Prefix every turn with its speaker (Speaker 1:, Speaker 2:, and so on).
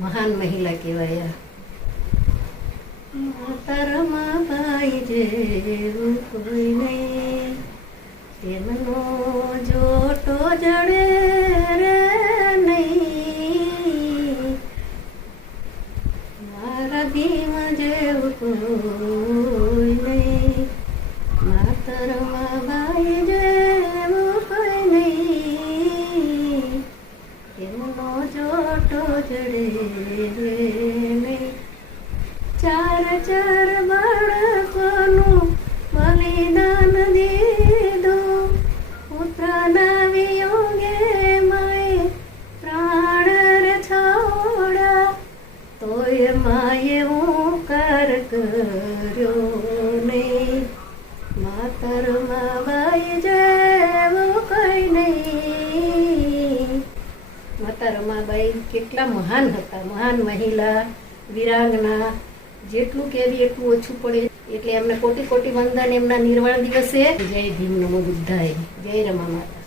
Speaker 1: મહાન મહિલા કહેવાય તારામાં ભાઈ જેવું કોઈ નહીં તેમનો જોટો જડે રે નહીં. મારા ભીમ જેવું કોઈ નહીં માતરમાં ભાઈ જોટો જડે રે. ચાર ચાર બાળકોનું બલિદાન દીધું. પુત્રના વિયોગે માએ પ્રાણ છોડા તોય માએ હુંકાર કર્યો નહીં. માતરમાં રમાબાઈ કેટલા મહાન હતા, મહાન મહિલા, વિરાંગના, જેટલું કહેવી એટલું ઓછું પડે. એટલે એમને કોટી કોટી વંદન એમના નિર્વાણ દિવસે. જય ભીમ નમો બુદ્ધાય, જય રમા માતા.